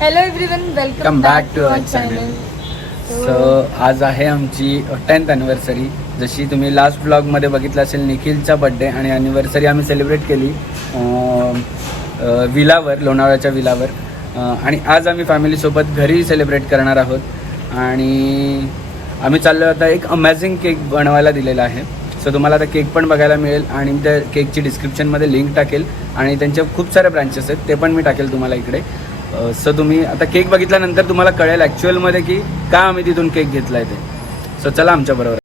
Hello everyone, welcome back to our channel. So आज आहे आमची 10th ॲनिव्हर्सरी. जशी तुम्ही लास्ट ब्लॉगमध्ये बघितलं असेल, निखिलचा बड्डे आणि ॲनिव्हर्सरी आम्ही सेलिब्रेट केली विलावर, लोणावळ्याच्या विलावर. आणि आज आम्ही फॅमिलीसोबत घरी सेलिब्रेट करणार आहोत. आणि आम्ही चाललो आता एक अमेझिंग केक बनवायला दिलेला आहे. सो तुम्हाला आता केक पण बघायला मिळेल आणि मी त्या केकची डिस्क्रिप्शनमध्ये लिंक टाकेल आणि त्यांचे खूप सारे ब्रांचेस आहेत, ते पण मी टाकेल तुम्हाला इकडे. सो तुम्ही आता केक बघितल्यानंतर तुम्हाला कळेल ॲक्च्युअलमध्ये की का आम्ही तिथून केक घेतला आहे ते. सो चला आमच्याबरोबर.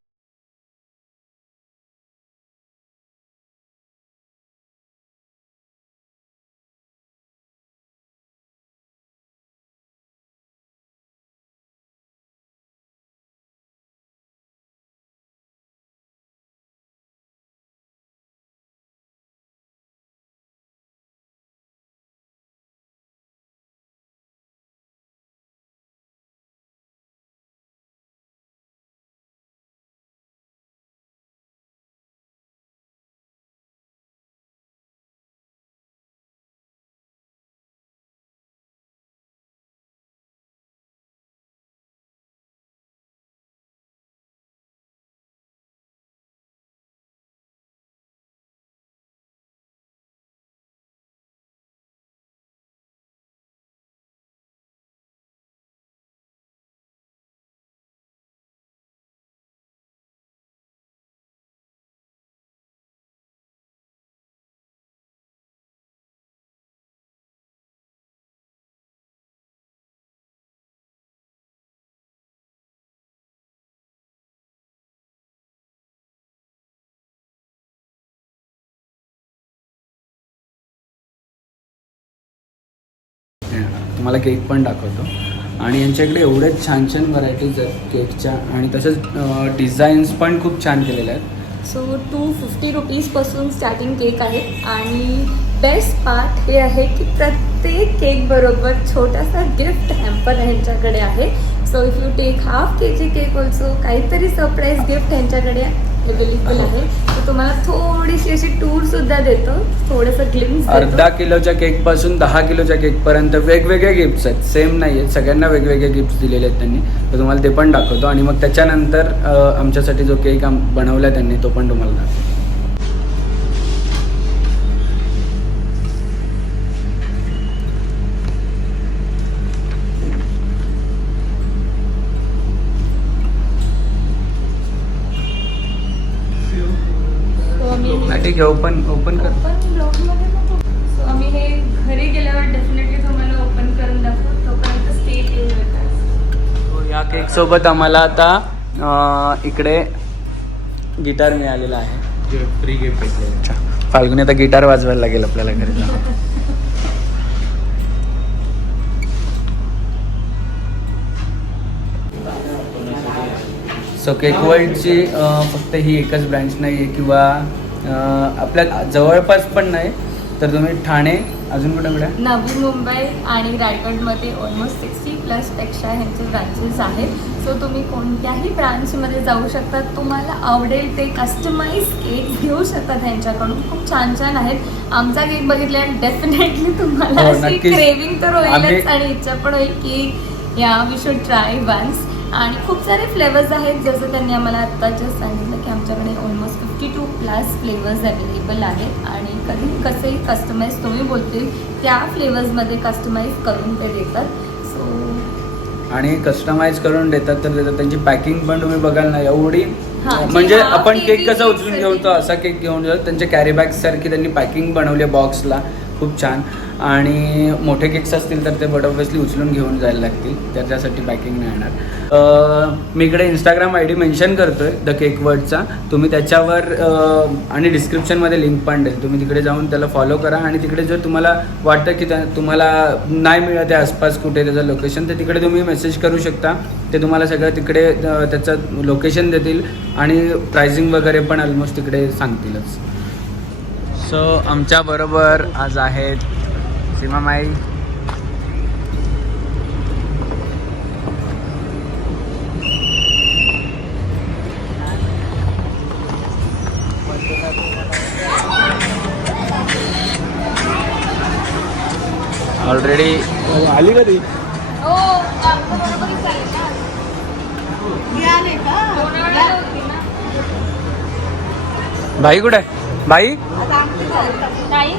तुम्हाला केक पण दाखवतो. आणि यांच्याकडे एवढेच छान छान व्हरायटीज आहेत केकच्या, आणि तसंच डिझाईन्स पण खूप छान केलेल्या आहेत. सो 250 रुपीजपासून स्टार्टिंग केक आहे. आणि बेस्ट पार्ट हे आहे की प्रत्येक केक बरोबर छोटासा गिफ्ट हॅम्पर ह्यांच्याकडे आहे. So if you take half KG cake also काहीतरी सरप्राईज गिफ्ट ह्यांच्याकडे अवेलेबल आहे. तर तुम्हाला थोडीशी अशी टूर सुद्धा देतो, थोडंसं ग्लिम्स. अर्धा किलोच्या केकपासून 10 किलोच्या केकपर्यंत वेगवेगळे गिफ्ट्स आहेत, सेम नाही आहेत, सगळ्यांना वेगवेगळे गिफ्ट्स दिलेले आहेत त्यांनी. तर तुम्हाला ते पण दाखवतो. आणि मग त्याच्यानंतर आमच्यासाठी जो केक बनवला त्यांनी तो पण तुम्हाला दाखवतो. ठीक आहे, ओपन कर. सो आम्ही हे घरी गेल्यावर डेफिनेटली तुम्हाला ओपन करून दाखवू. तोपर्यंत स्टे ट्यून. या केक सोबत आम्हाला आता इकडे गिटार मिळालेला आहे, फ्री गिफ्ट. अच्छा, फाल्गुनी आता गिटार वाजवायला लागेल आपल्याला घरी जाऊन. सो केक वर्ल्डची फक्त ही एकच ब्रँच नाही आहे, किंवा आपल्या जवळपास पण नाही, तर तुम्ही ठाणे, अजून कुठे नवी मुंबई आणि रायगडमध्ये ऑलमोस्ट 60+ पेक्षा ह्यांचे ब्रांचेस आहेत. सो तुम्ही कोणत्याही ब्रांचमध्ये जाऊ शकता, तुम्हाला आवडेल ते कस्टमाइज केक घेऊ शकतात ह्यांच्याकडून. खूप छान छान आहेत. आमचा केक बघितल्यावर डेफिनेटली तुम्हाला अशी क्रेविंग तर होईलच आणि इच्छा पण होईल की या वी शुड ट्राय वन्स. आणि खूप सारे फ्लेवर्स आहेत, जसं त्यांनी आम्हाला आत्ता जस्ट सांगितलं की आमच्याकडे ऑलमोस्ट 52+ फ्लेवर्स अवेलेबल आहेत. आणि कधी कसेही कस्टमाइज तुम्ही बोलतील त्या फ्लेवर्समध्ये कस्टमाइज करून ते देतात. सो आणि कस्टमाइज करून देतात तर देतात. त्यांची पॅकिंग पण तुम्ही बघाल ना, एवढी म्हणजे आपण केक कसा उचलून घेऊन असा केक घेऊन जातो. त्यांच्या कॅरी बॅग सारखी त्यांनी पॅकिंग बनवली आहे बॉक्सला, खूप छान. आणि मोठे केक्स असतील तर ते ऑब्व्हियसली उचलून घेऊन जायला लागतील, त्याच्यासाठी पॅकिंग नाही येणार. मी इकडे इंस्टाग्राम ID मेन्शन करतोय द केक वर्ल्डचा. तुम्ही त्याच्यावर आणि डिस्क्रिप्शनमध्ये लिंक पण देईल, तुम्ही तिकडे जाऊन त्याला फॉलो करा. आणि तिकडे जर तुम्हाला वाटतं की तुम्हाला नाही मिळत आहे आसपास कुठे त्याचं लोकेशन, तर तिकडे तुम्ही मेसेज करू शकता. ते तुम्हाला सगळं तिकडे त्याचं लोकेशन देतील आणि प्राइसिंग वगैरे पण ऑलमोस्ट तिकडे सांगतीलच. सो आमच्याबरोबर आज आहेत सीमामाई, ऑलरेडी आली का ती? आमचं बरोबरच झाले ना. आले का लोणावळ्याला होती ना. भाई कुठे आहे? भाई आता आमची झाली.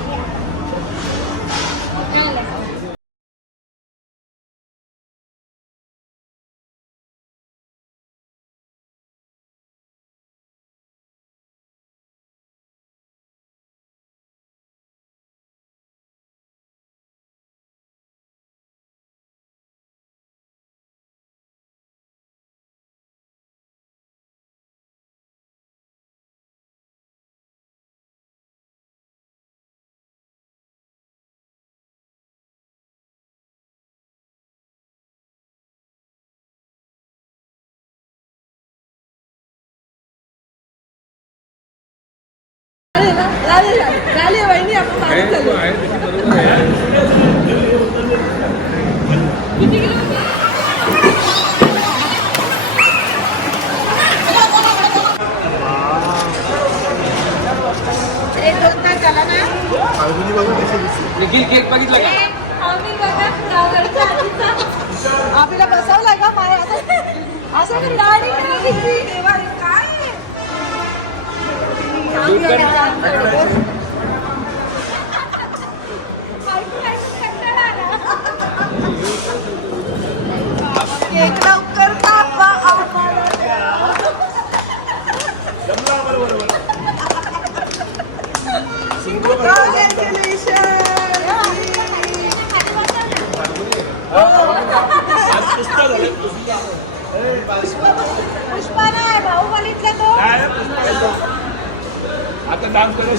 ताई झाली वहिनी आपण मागे चालू. एक दोन तास झाला ना. निखिल केक बघितला का? आम्ही बघा गावाकडच्या आधीचा आपल्याला बसवलाय का माय असं असं करून गाडी ठेवली. देवा, हे काय आहे? केक लवकर कापा आम्हाला द्या. पुष्पा नाही बाहुबलीतला तो. आता डान्स करू.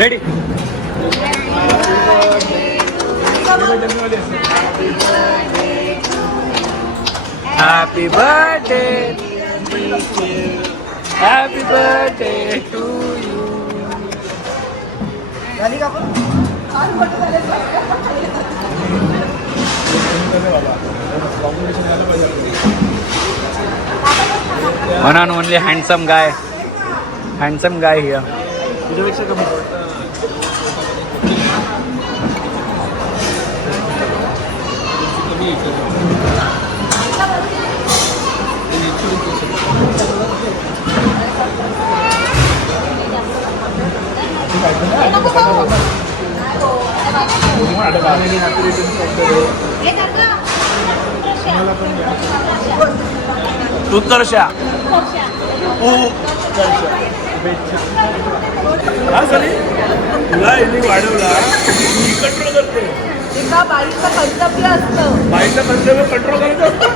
Ready. Happy birthday happy birthday to you. झाली का आपण? आज फोटो झाले. One and only handsome guy here. तुझ्यापेक्षा कमी. उत्कर्षा हा झाली तुला यांनी वाढवला मी कंट्रोल करते. एका बाईचं कर्तव्य असतं. बाईचं कर्तव्य कंट्रोल करायचं असतं.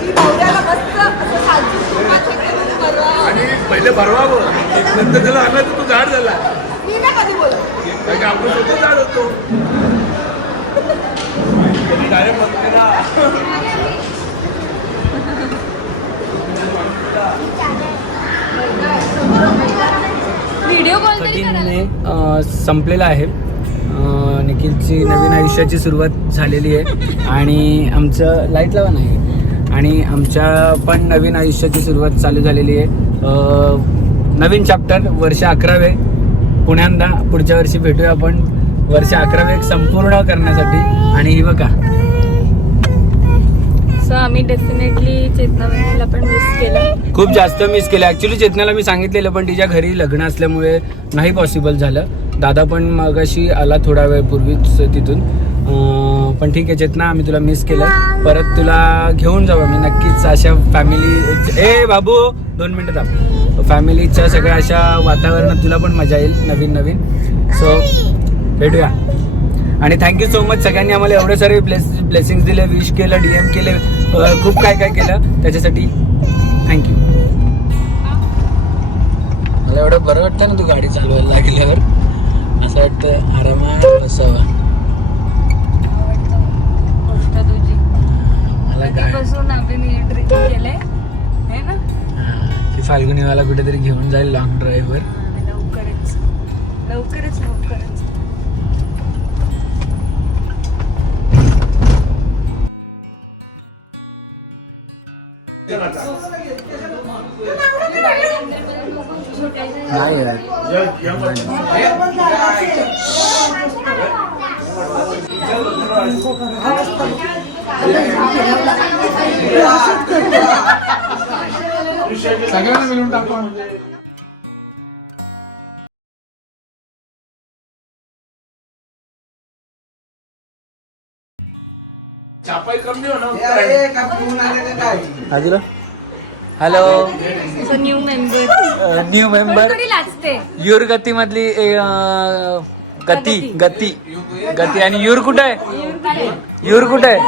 ती नवऱ्याला मस्त असं साजूक तुपाचे करून परवा. आणि पहिले भरवावं नंतर त्याला आला तर तू झाड झाला. मी कधी बोलत म्हणजे आपण सोबत जात होतो डायरेक्ट म्हणते ना व्हिडिओ कॉल 13 मे संपलेला आहे. निखिलची नवीन आयुष्याची सुरुवात झालेली आहे आणि आमचं लाईट लावा नाही आणि आमच्या पण नवीन आयुष्याची सुरुवात चालू झालेली आहे. नवीन चॅप्टर वर्ष 11वे पुण्यांदा पुढच्या वर्षी भेटूया आपण वर्ष 11वे संपूर्ण करण्यासाठी. आणि ही बघा सो आम्ही डेफिनेटली चेतना वहिनीला पण मिस केलं, खूप जास्त मिस केलं. ॲक्च्युली चेतनाला मी सांगितलेलं पण तिच्या घरी लग्न असल्यामुळे नाही पॉसिबल झालं. दादा पण मगाशी आला थोडा वेळ पूर्वीच तिथून. पण ठीक आहे चेतना, आम्ही तुला मिस केलं. परत तुला घेऊन जाऊ आम्ही नक्कीच अशा फॅमिली. ए बाबू 2 मिनटं थांब. फॅमिलीच्या सगळ्या अशा वातावरणात तुला पण मजा येईल नवीन नवीन. सो भेटूया. आणि थँक्यू सो मच सगळ्यांनी आम्हाला एवढे सारे ब्लेसिंग्स दिले, विश केलं, DM केले, खूप काय काय केलं त्याच्यासाठी थँक्यू. मला एवढं बरं वाटतं ना तू गाडी चालवायला लागल्यावर. असं वाटतं आरामात बसावा. गोष्ट तुझी मला काय कधीपासून आम्ही ड्रिंक केलंय है ना. की फाल्गुनीवाला कुठेतरी घेऊन जाईल लॉंग ड्राईव्हवर. लवकरच लवकरच लवकरच. नाही यार. सगळ्यांना मिळून टाकू. छापाई कमी hello hello new member new member थोडी लाजते. युर गती मधली गती गती गती. आणि युर कुठे आहे? युर कुठे आहे?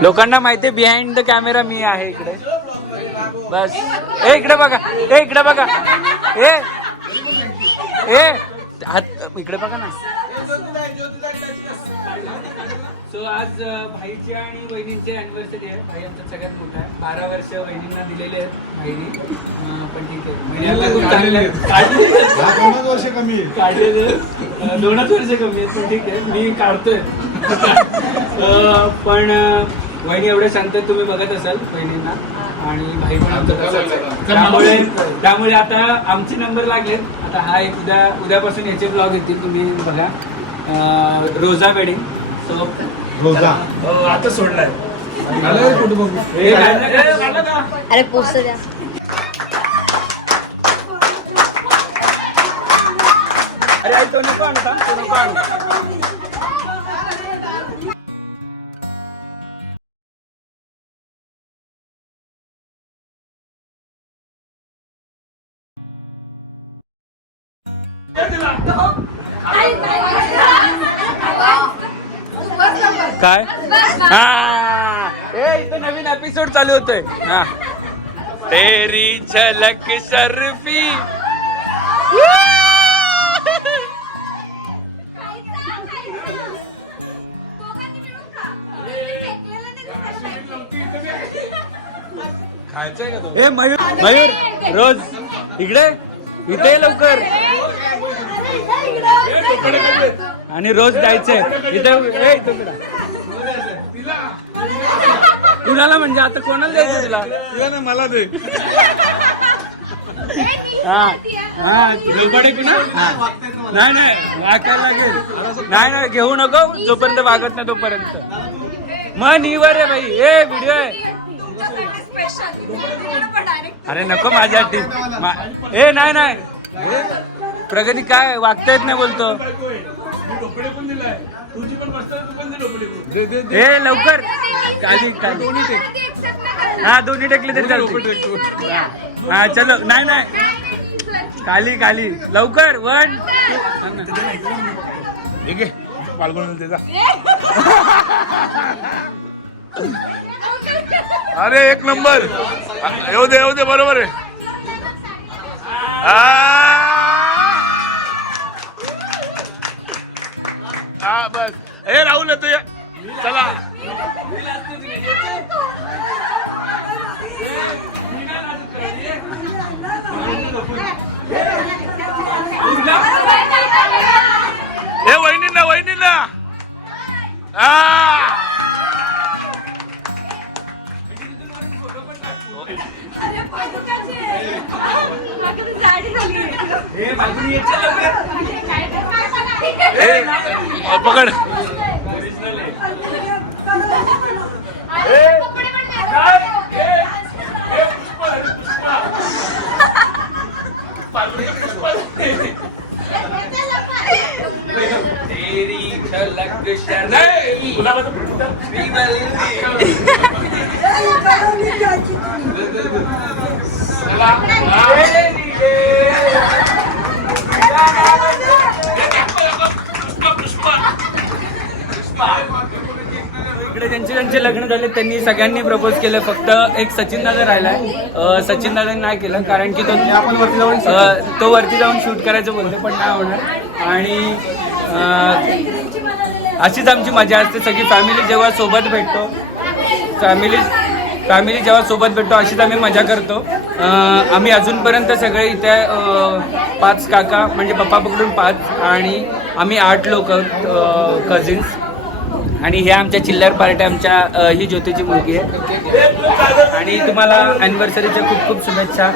लोकांना माहितीये बिहाइंड द कॅमेरा मी आहे इकडे. बस ए इकडे बघा, ए इकडे बघा, ए ए हात इकडे बघा ना. सो आज भाईची आणि वहिनींची अॅनिव्हर्सरी आहे. भाई आमचा सगळ्यात मोठा आहे. 12 वर्ष वहिनींना दिलेले आहेत भाईनी. पण ठीक आहे, महिन्याला खूप चांगलं आहे. 2 वर्ष कमी आहे. काढलेले 2च वर्ष कमी आहेत पण ठीक आहे, मी काढतोय. पण वहिनी एवढे शांत आहेत, तुम्ही बघत असाल वहिनींना. आणि भाई पण आमचं तसंच आहे. त्यामुळे आता आमचे नंबर लागलेत. आता हा एक उद्यापासून याचे ब्लॉग येतील, तुम्ही बघा. रोजा वेडिंग. सो रोजा आता सोडलाय. अरे पोस्ट द्या. अरे तो नको आणू, तो नको आणू. काय हा इथं नवीन एपिसोड चालू होतोय. हा तेरी झलक सर्फी. खायचंय का तो? ए मयूर मयूर रोज इकडे इथे ये लवकर. आणि रोज जायचंय इथे. कुणाला म्हणजे आता कोणाला द्यायचं तुला? मला दे. हा हा झोपाडे कुणा? नाही नाही वाकायला लागेल. नाही नाही घेऊ नको जोपर्यंत वागत नाही तोपर्यंत. मग नीवर आहे भाई. ए व्हिडिओ आहे. अरे नको माझ्या टीम. ए नाही नाही प्रगती काय वागता येत नाही बोलतो. ए लवकर खाली खाली. हा दोन्ही टेकले तरी चालते. हा चलो नाही नाही खाली खाली लवकर. 1 ठीक आहे पालगुण त्याचा. अरे एक नंबर. येऊ दे बरोबर आहे. हा बस. हे राहुल येतो या. चला हे वहिनींना पकड. इकडे ज्यांचे लग्न झाले त्यांनी सगळ्यांनी प्रपोज केलं. फक्त एक सचिन दादा राहिलाय. सचिन दादांनी नाही केलं कारण की तो वरती जाऊन शूट करायचं बोलतो पण नाही होणार. आणि अशीच आमची मजा असते. सगळी फॅमिली जेव्हा सोबत भेटतो फॅमिली जेव्हा सोबत भेटतो अशीच आम्ही मजा करतो. आम्ही अजूनपर्यंत सगळे इथे 5 काका म्हणजे पप्पा पकडून 5 आणि आम्ही 8 लोक कझिन्स. आणि हे आमच्या चिल्लर पार्टी. आमच्या ही ज्योतीची मुलगी आहे. आणि तुम्हाला ॲनिव्हर्सरीच्या खूप खूप शुभेच्छा.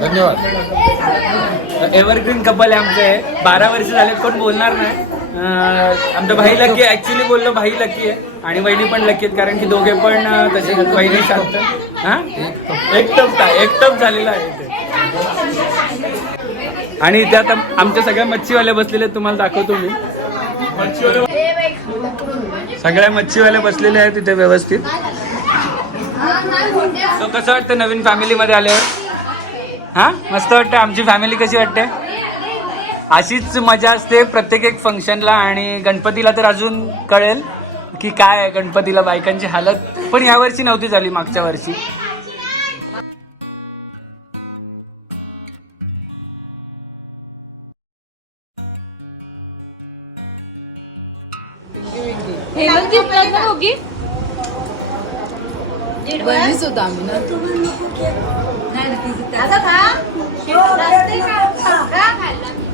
धन्यवाद. एव्हरग्रीन कपल आहे आमचे. 12 वर्ष झाले कोण बोलणार नाही. आमचा भाई लकी आहे. ॲक्च्युली बोललो भाई लकी आहे आणि वहिनी पण लकी आहेत कारण की दोघे पण तसे वहिनी सांगतात. हां एकटप झालेला आहे ते. आणि इथे आता आमच्या सगळ्या मच्छीवाल्या बसलेले तुम्हाला दाखवतो मी. सगळ्या मच्छीवाल्या बसलेल्या आहेत तिथे व्यवस्थित. तो कसं वाटतं नवीन फॅमिलीमध्ये आल्यावर? हां मस्त वाटतं. आमची फॅमिली कशी वाटते? अशीच मजा असते प्रत्येक एक फंक्शनला. आणि गणपतीला तर अजून कळेल की काय आहे गणपतीला बायकांची हालत. पण यावर्षी नव्हती झाली, मागच्या वर्षी. बहिणीच होता आम्ही ना.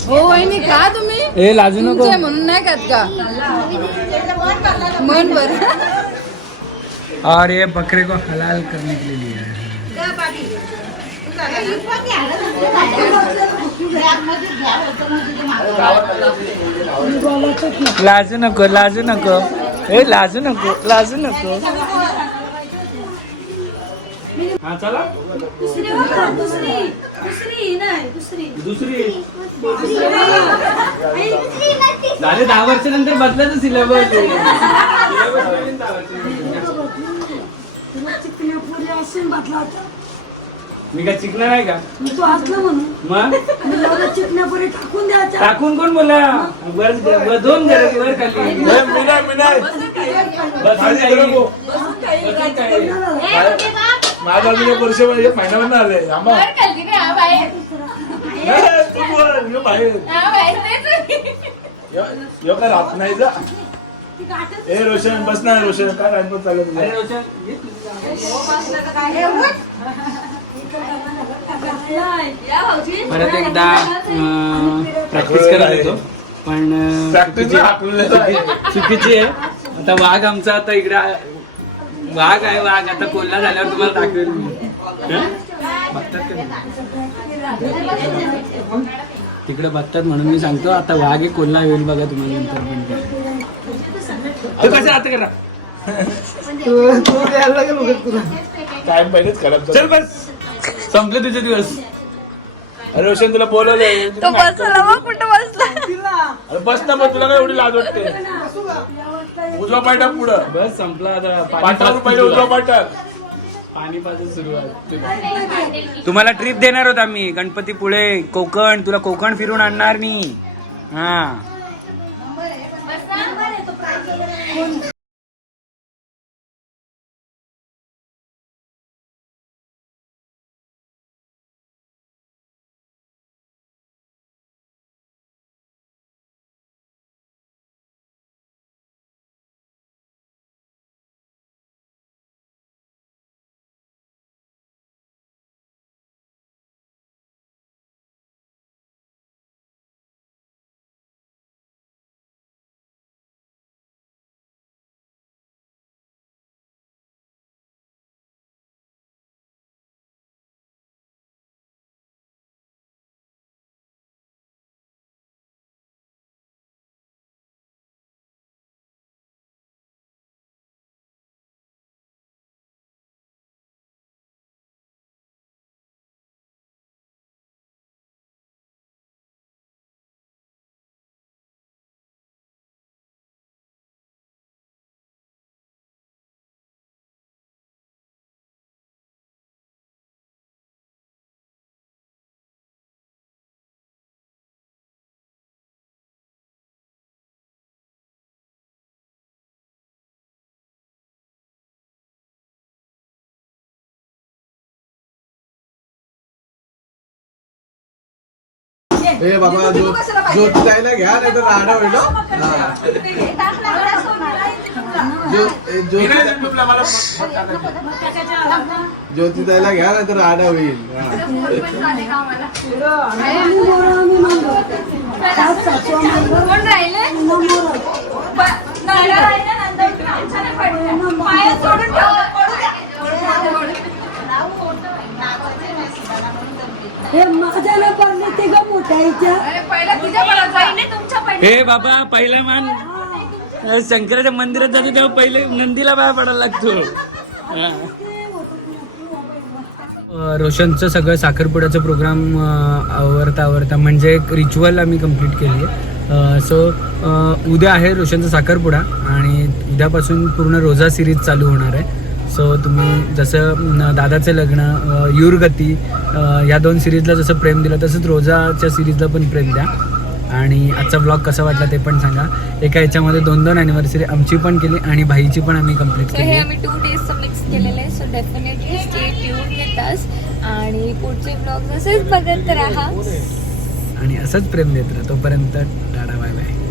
हो वहिनी का तुम्ही? हे लाजू नको तुमचे म्हणून नाही खात का? मन भर. और ये बकरे को हलाल करने के लिए लिया है. लाजू नको हे लाजू नको. हा चला दुसरी झाले 10 वर्षानंतर बदलायचं सिलेबस. मी काय चिकणार आहे का? तू असलं म्हणून मग चिकण्यापुरी टाकून द्यायचा. टाकून कोण बोला? वर 2 घर वर खाली माझा अजून 1 वर्ष 1 महिन्यावर आले. काय राहत नाही जा. ए रोशन बस ना. रोशन काय टाइमपास चालू तुझा? परत एकदा प्रॅक्टिस करत होतो पण चुकीची आहे. आता वाघ आमचा आता इकडे वाघ आहे. वाघ आता कोल्हा झाल्यावर तुम्हाला दाखवेल मी. तिकडे बघतात म्हणून मी सांगतो. आता वाघ हे कोल्हा होईल बघा तुम्हाला नंतर. पण आता करा काय पहिलेच खराब चल बस संपले तुझे दिवस. अरे रोशन तुला बोलवलंय तो बसला मग कुठं बसला. अरे बस ना मग तुला काय एवढी लाज वाटते. उजवा पायटा पुढं बस संपला आता. पाठावर पहिले उजवा पायटा. पाणीपासून सुरुवात. तुम्हाला ट्रिप देणार होता मी गणपतीपुळे कोकण. तुला कोकण फिरून आणणार मी. हा ए बाबा ज्योती जायला घ्या नाही तर राडा होईल ज्योती जायला घ्या नाही तर राडा होईल. कोण राहिले पाय सोडून हे माझ्याला पडले ते का मोठ्याच्या हे बाबा पहिला मान शंकराच्या मंदिरात जातो तेव्हा पहिले नंदीला बाहेर पडायला लागतो. रोशनचं सगळं साखरपुड्याचं प्रोग्राम आवरता म्हणजे एक रिच्युअल आम्ही कंप्लीट केली आहे. सो उद्या आहे रोशनचा साखरपुडा आणि उद्यापासून पूर्ण रोजा सिरीज चालू होणार आहे. सो तुम्ही जसं दादाचं लग्न युरगती या 2 सिरीजला जसं प्रेम दिलं तसंच रोजाच्या सिरीजला पण प्रेम द्या. आणि आजचा ब्लॉग कसा वाटला ते पण सांगा. एका याच्यामध्ये 2 ॲनिव्हर्सरी आमची पण केली आणि भाईची पण आम्ही कंप्लीट हे केली. आम्ही 2 डेजचं मिक्स केलेलं आहे. So definitely stay tune with us आणि पुढचे ब्लॉग असेच बघत राहा आणि असंच प्रेम देत राहा. तोपर्यंत टाटा बाय बाय.